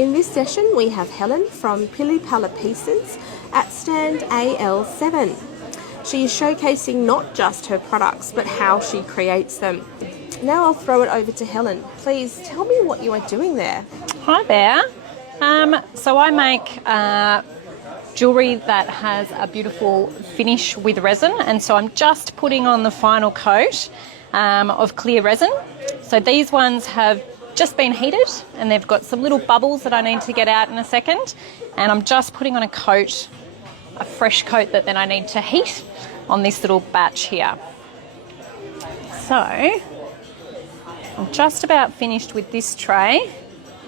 In this session we have Helen from Pili Pieces at stand AL7. She is showcasing not just her products but how she creates them. Now I'll throw it over to Helen. Please tell me what you are doing there. Hi there. So I make jewellery that has a beautiful finish with resin, and so I'm just putting on the final coat of clear resin. So these ones have just been heated and they've got some little bubbles that I need to get out in a second, and I'm just putting on a fresh coat that then I need to heat on this little batch here. So I'm just about finished with this tray,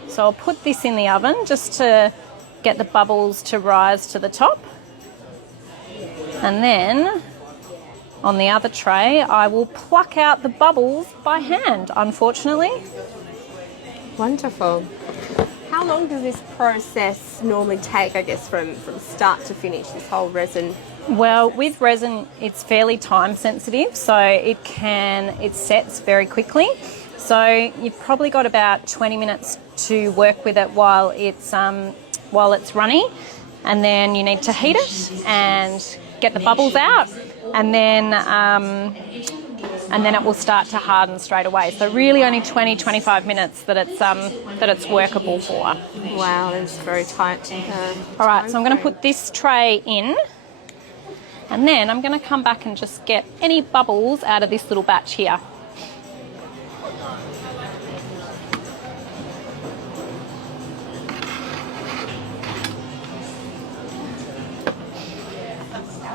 so I'll put this in the oven just to get the bubbles to rise to the top, and then on the other tray I will pluck out the bubbles by hand, unfortunately. Wonderful. How long does this process normally take, I guess, from start to finish, this whole resin? Well, with resin it's fairly time sensitive, so it sets very quickly. So you've probably got about 20 minutes to work with it while it's runny, and then you need to heat it and get the bubbles out, and then it will start to harden straight away. So really only 20-25 minutes that it's workable for. Wow, that's very tight. All right, so I'm going to put this tray in, and then I'm going to come back and just get any bubbles out of this little batch here.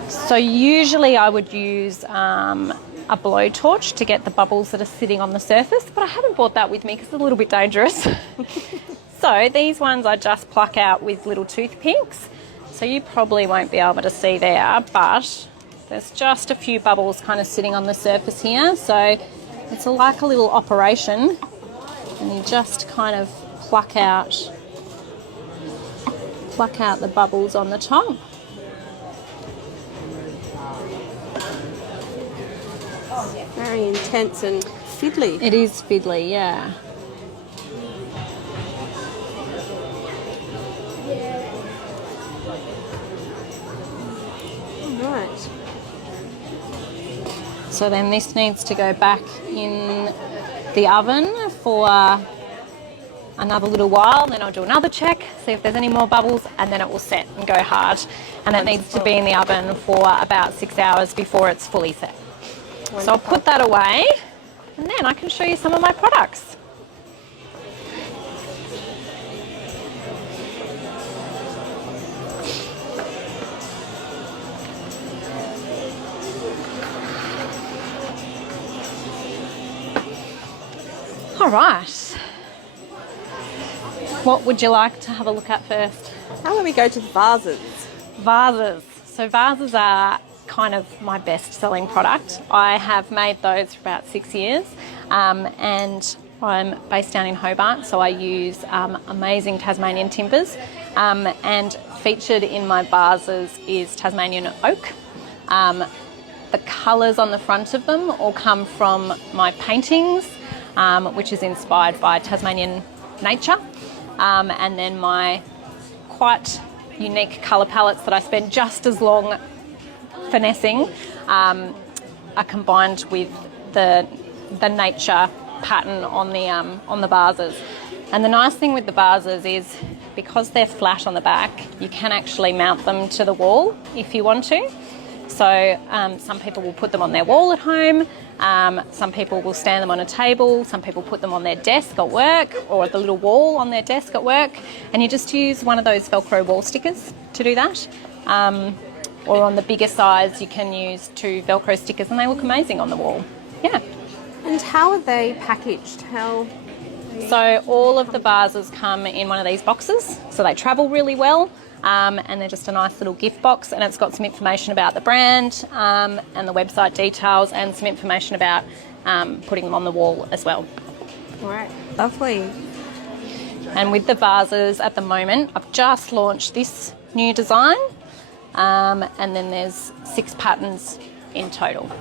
So usually I would use a blowtorch to get the bubbles that are sitting on the surface, but I haven't brought that with me because it's a little bit dangerous. So these ones I just pluck out with little toothpicks. So you probably won't be able to see there, but there's just a few bubbles kind of sitting on the surface here. So it's like a little operation, and you just kind of pluck out the bubbles on the top. Very intense and fiddly. It is fiddly, yeah. Right. So then this needs to go back in the oven for another little while, then I'll do another check, see if there's any more bubbles, and then it will set and go hard. And it needs to be in the oven for about 6 hours before it's fully set. Wonderful. So I'll put that away, and then I can show you some of my products. All right. What would you like to have a look at first? How about we go to the vases? Vases. So vases are kind of my best-selling product. I have made those for about 6 years, and I'm based down in Hobart, so I use amazing Tasmanian timbers, and featured in my vases is Tasmanian oak. The colours on the front of them all come from my paintings, which is inspired by Tasmanian nature, and then my quite unique colour palettes that I spend just as long finessing are combined with the nature pattern on the vases. And the nice thing with the vases is because they're flat on the back, you can actually mount them to the wall if you want to. So some people will put them on their wall at home, some people will stand them on a table, some people put them on their desk at work, or the little wall on their desk at work, and you just use one of those Velcro wall stickers to do that. Or on the bigger size, you can use 2 Velcro stickers, and they look amazing on the wall. Yeah. And how are they packaged? So all of the vases come in one of these boxes, so they travel really well, and they're just a nice little gift box, and it's got some information about the brand and the website details, and some information about putting them on the wall as well. All right, lovely. And with the vases at the moment, I've just launched this new design. And then there's 6 patterns in total.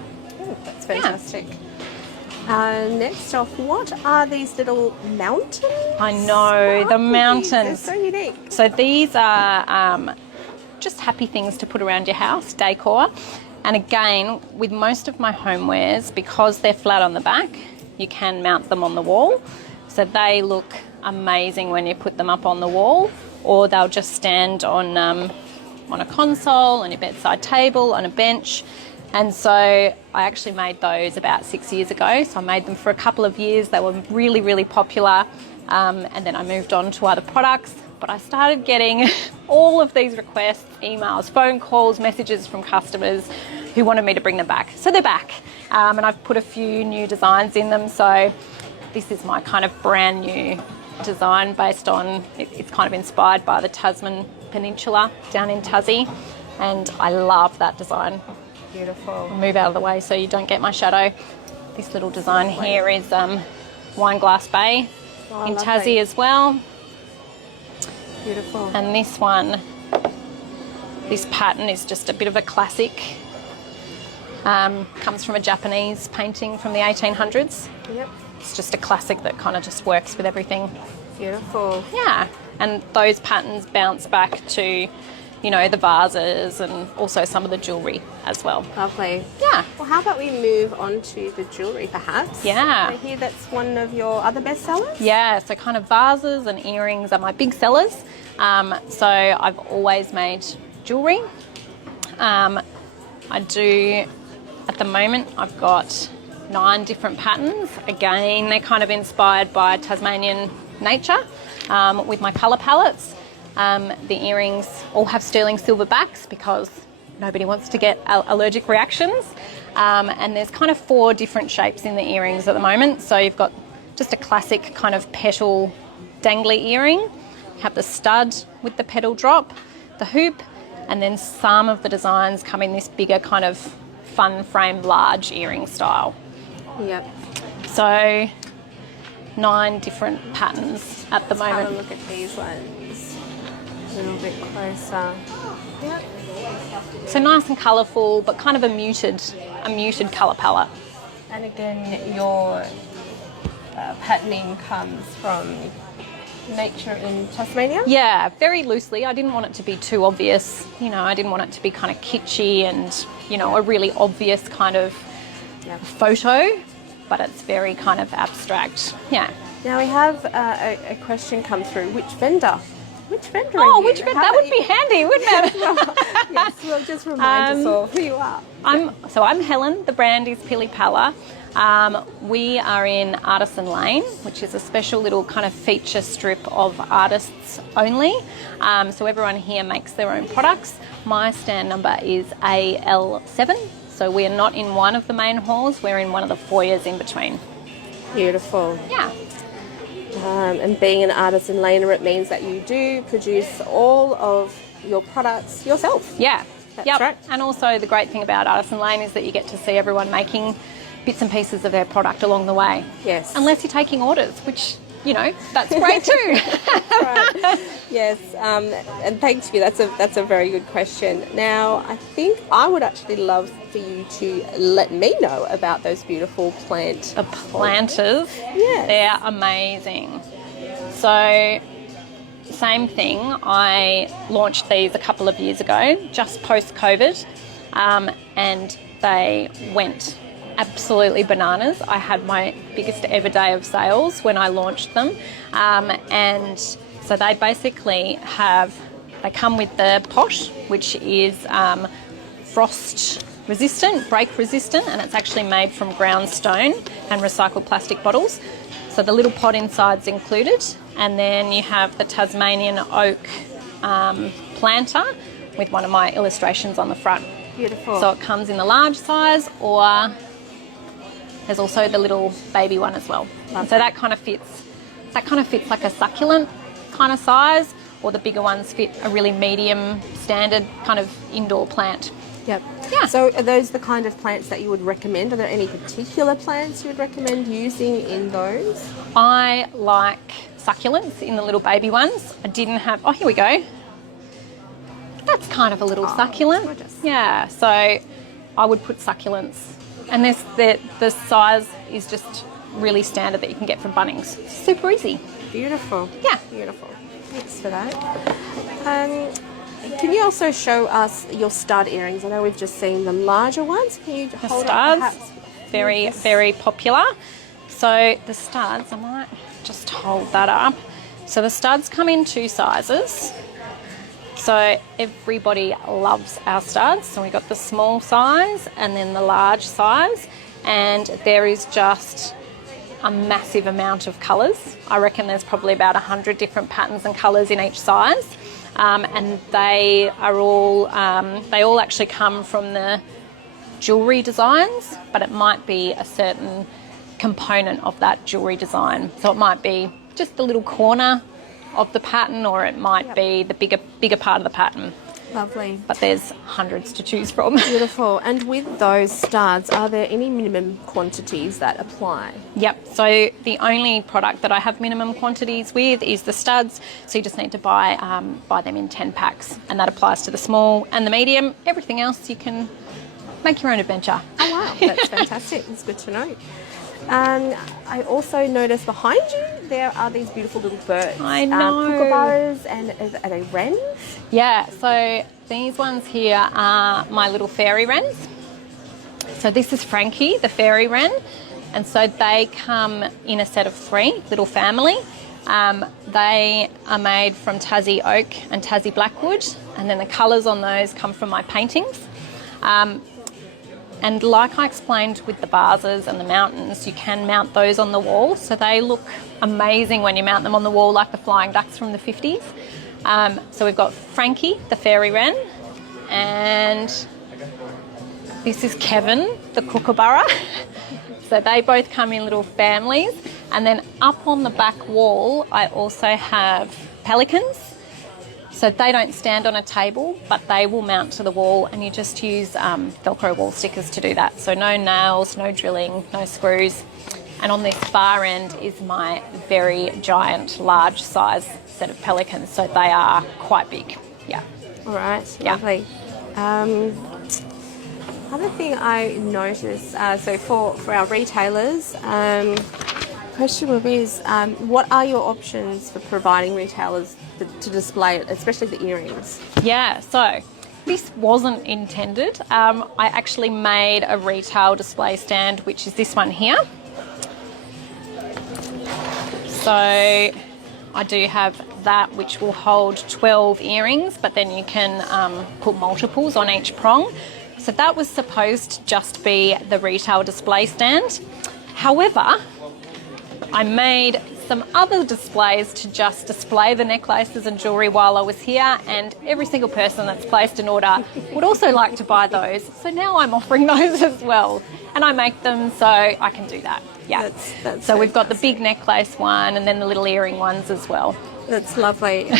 Ooh, that's fantastic. Next off, what are these little mountains? I know, the They're mountains. so unique. So these are just happy things to put around your house, decor. And again, with most of my homewares, because they're flat on the back, you can mount them on the wall. So they look amazing when you put them up on the wall, or they'll just stand on a console, on your bedside table, on a bench. And so I actually made those about 6 years ago. So I made them for a couple of years. They were really, really popular. And then I moved on to other products. But I started getting all of these requests, emails, phone calls, messages from customers who wanted me to bring them back. So they're back. And I've put a few new designs in them. So this is my kind of brand new design based on, it's kind of inspired by the Tasman Peninsula down in Tassie. And I love that design. Beautiful. I'll move out of the way so you don't get my shadow. This little design here is Wineglass Bay in lovely. Tassie as well. Beautiful. And this one, this pattern is just a bit of a classic. Comes from a Japanese painting from the 1800s. Yep. It's just a classic that kind of just works with everything. Beautiful. Yeah, and those patterns bounce back to, you know, the vases and also some of the jewellery as well. Lovely. Yeah. Well, how about we move on to the jewellery, perhaps? Yeah. I hear that's one of your other best sellers? Yeah, so kind of vases and earrings are my big sellers. So I've always made jewellery. I do, at the moment, I've got 9 different patterns. Again, they're kind of inspired by Tasmanian nature with my colour palettes. The earrings all have sterling silver backs because nobody wants to get allergic reactions. And there's kind of 4 different shapes in the earrings at the moment. So you've got just a classic kind of petal dangly earring. You have the stud with the petal drop, the hoop, and then some of the designs come in this bigger kind of fun frame large earring style. Yep. So 9 different patterns at the moment. Have a look at these ones. A little bit closer. Yep. So nice and colourful, but kind of a muted colour palette. And again, your patterning comes from nature in Tasmania? Yeah, very loosely. I didn't want it to be too obvious. You know, I didn't want it to be kind of kitschy and, you know, a really obvious kind of photo, but it's very kind of abstract. Yeah. Now we have a question come through. Which vendor? Which vendor Oh, are you? which vendor? That would be handy, wouldn't it? Yes, well, just remind us all who you are. I'm Helen. The brand is Pili. We are in Artisan Lane, which is a special little kind of feature strip of artists only. So everyone here makes their own products. My stand number is AL7. So we are not in one of the main halls, we're in one of the foyers in between. Beautiful. Yeah. And being an artisan laner, it means that you do produce all of your products yourself. Yeah. That's right. And also the great thing about Artisan Lane is that you get to see everyone making bits and pieces of their product along the way. Yes. Unless you're taking orders, which, you know, that's great too. Right. Yes, and thank you. That's a very good question. Now, I think I would actually love for you to let me know about those beautiful plant. The planters, Yes. they're amazing. So, same thing. I launched these a couple of years ago, just post-COVID, and they went absolutely bananas. I had my biggest ever day of sales when I launched them, and so they basically they come with the pot, which is frost resistant, break resistant, and it's actually made from ground stone and recycled plastic bottles. So the little pot inside's included, and then you have the Tasmanian oak planter with one of my illustrations on the front. Beautiful. So it comes in the large size, or there's also the little baby one as well. And so that kind of fits like a succulent kind of size, or the bigger ones fit a really medium standard kind of indoor plant. Yep. Yeah. So are those the kind of plants that you would recommend? Are there any particular plants you would recommend using in those? I like succulents in the little baby ones. I didn't have, oh, here we go. That's kind of a little succulent. Gorgeous. Yeah, so I would put succulents And the size is just really standard that you can get from Bunnings. Super easy. Beautiful. Yeah. Beautiful. Thanks for that. Can you also show us your stud earrings? I know we've just seen the larger ones. Can you The hold studs, up perhaps? very, very popular. So the studs, I might just hold that up. So the studs come in 2 sizes. So everybody loves our studs. So we got the small size and then the large size. And there is just a massive amount of colours. I reckon there's probably about 100 different patterns and colours in each size. And they all actually come from the jewellery designs, but it might be a certain component of that jewellery design. So it might be just the little corner of the pattern, or it might be the bigger part of the pattern. Lovely. But there's hundreds to choose from. Beautiful. And with those studs, are there any minimum quantities that apply? Yep. So the only product that I have minimum quantities with is the studs. So you just need to buy them in 10 packs, and that applies to the small and the medium. Everything else you can make your own adventure. Oh wow, that's fantastic. It's good to know. I also noticed behind you there are these beautiful little birds. I know. Kookaburras, and are they wrens? Yeah, so these ones here are my little fairy wrens. So this is Frankie, the fairy wren. And so they come in a set of 3, little family. They are made from Tassie oak and Tassie blackwood. And then the colours on those come from my paintings. And like I explained with the vases and the mountains, you can mount those on the wall. So they look amazing when you mount them on the wall, like the flying ducks from the 50s. So we've got Frankie, the fairy wren, and this is Kevin, the kookaburra. So they both come in little families. And then up on the back wall, I also have pelicans. So they don't stand on a table, but they will mount to the wall, and you just use Velcro wall stickers to do that. So no nails, no drilling, no screws. And on this far end is my very giant, large size set of pelicans. So they are quite big. Yeah. All right. Yeah. Lovely. Other thing I noticed, so for our retailers, question will be is, what are your options for providing retailers to display it, especially the earrings? Yeah, so this wasn't intended. I actually made a retail display stand, which is this one here. So I do have that, which will hold 12 earrings, but then you can put multiples on each prong. So that was supposed to just be the retail display stand. However, I made some other displays to just display the necklaces and jewellery while I was here, and every single person that's placed an order would also like to buy those. So now I'm offering those as well, and I make them so I can do that. Yeah. That's so we've got the big necklace one and then the little earring ones as well. That's lovely.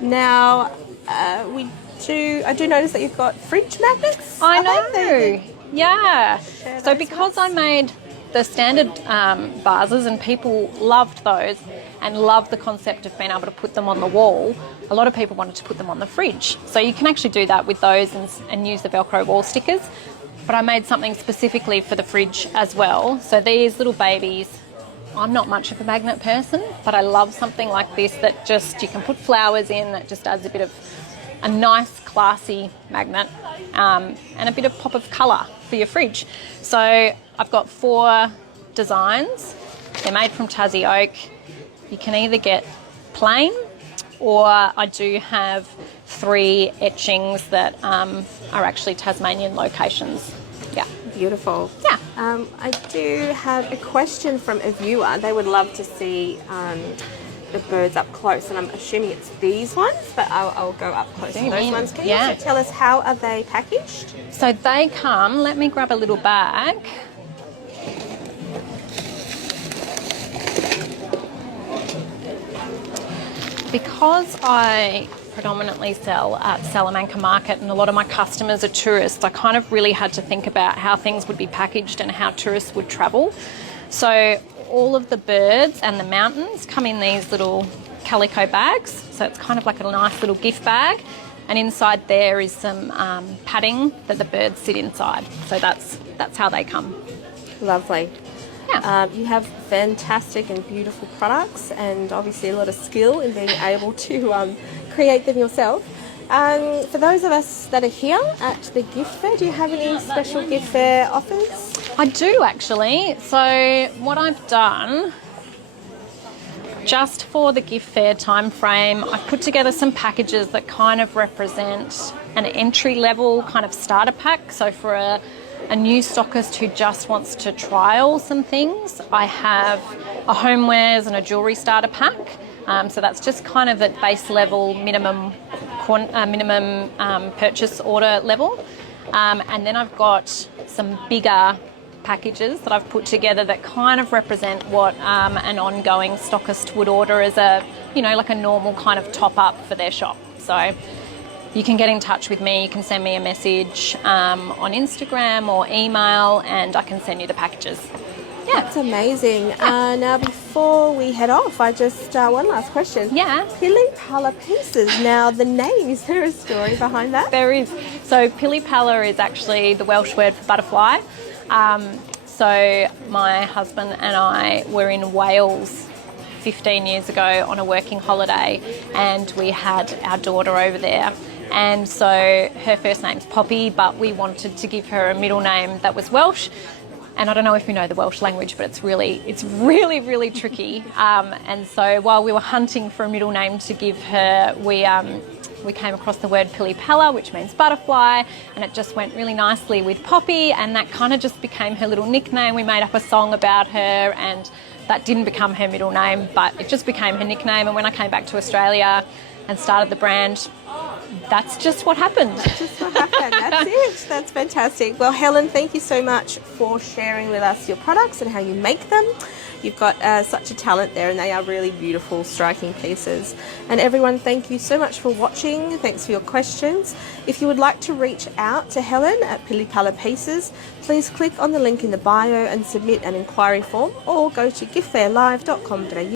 Now, I do notice that you've got fridge magnets. I know. Yeah. So those because I made the standard vases and people loved those and loved the concept of being able to put them on the wall, a lot of people wanted to put them on the fridge. So you can actually do that with those and use the Velcro wall stickers. But I made something specifically for the fridge as well. So these little babies, I'm not much of a magnet person, but I love something like this that just you can put flowers in, that just adds a bit of a nice classy magnet and a bit of pop of colour for your fridge. So I've got 4 designs. They're made from Tassie oak. You can either get plain, or I do have 3 etchings that are actually Tasmanian locations. Yeah. Beautiful. Yeah. I do have a question from a viewer. They would love to see the birds up close, and I'm assuming it's these ones, but I'll go up close to those ones. Can you also tell us how are they packaged? So they come, let me grab a little bag. Because I predominantly sell at Salamanca Market and a lot of my customers are tourists, I kind of really had to think about how things would be packaged and how tourists would travel. So all of the birds and the mountains come in these little calico bags. So it's kind of like a nice little gift bag. and inside there is some padding that the birds sit inside. So that's how they come. Lovely. Yeah. You have fantastic and beautiful products, and obviously a lot of skill in being able to create them yourself. For those of us that are here at the gift fair, do you have any special gift fair offers? I do actually. So what I've done, just for the gift fair time frame, I've put together some packages that kind of represent an entry level kind of starter pack. So for a new stockist who just wants to trial some things, I have a homewares and a jewellery starter pack. So that's just kind of at base level minimum purchase order level. And then I've got some bigger packages that I've put together that kind of represent what an ongoing stockist would order as a, like a normal kind of top up for their shop. So you can get in touch with me, you can send me a message on Instagram or email, and I can send you the packages. Yeah. That's amazing. Now, before we head off, I just, one last question. Yeah. Pili Pala Pieces. Now, the name, is there a story behind that? There is. So Pili Pala is actually the Welsh word for butterfly. So my husband and I were in Wales 15 years ago on a working holiday, and we had our daughter over there. And so her first name's Poppy, but we wanted to give her a middle name that was Welsh. And I don't know if you know the Welsh language, but it's really tricky. And so while we were hunting for a middle name to give her, we came across the word Pili Pala, which means butterfly, and it just went really nicely with Poppy, and that kind of just became her little nickname. We made up a song about her, and that didn't become her middle name, but it just became her nickname. And when I came back to Australia and started the brand, that's just what happened. That's just what happened. That's it. That's fantastic. Well, Helen, thank you so much for sharing with us your products and how you make them. You've got such a talent there, and they are really beautiful, striking pieces. And everyone, thank you so much for watching. Thanks for your questions. If you would like to reach out to Helen at Pili Pala Pieces, please click on the link in the bio and submit an inquiry form, or go to giftfairlive.com.au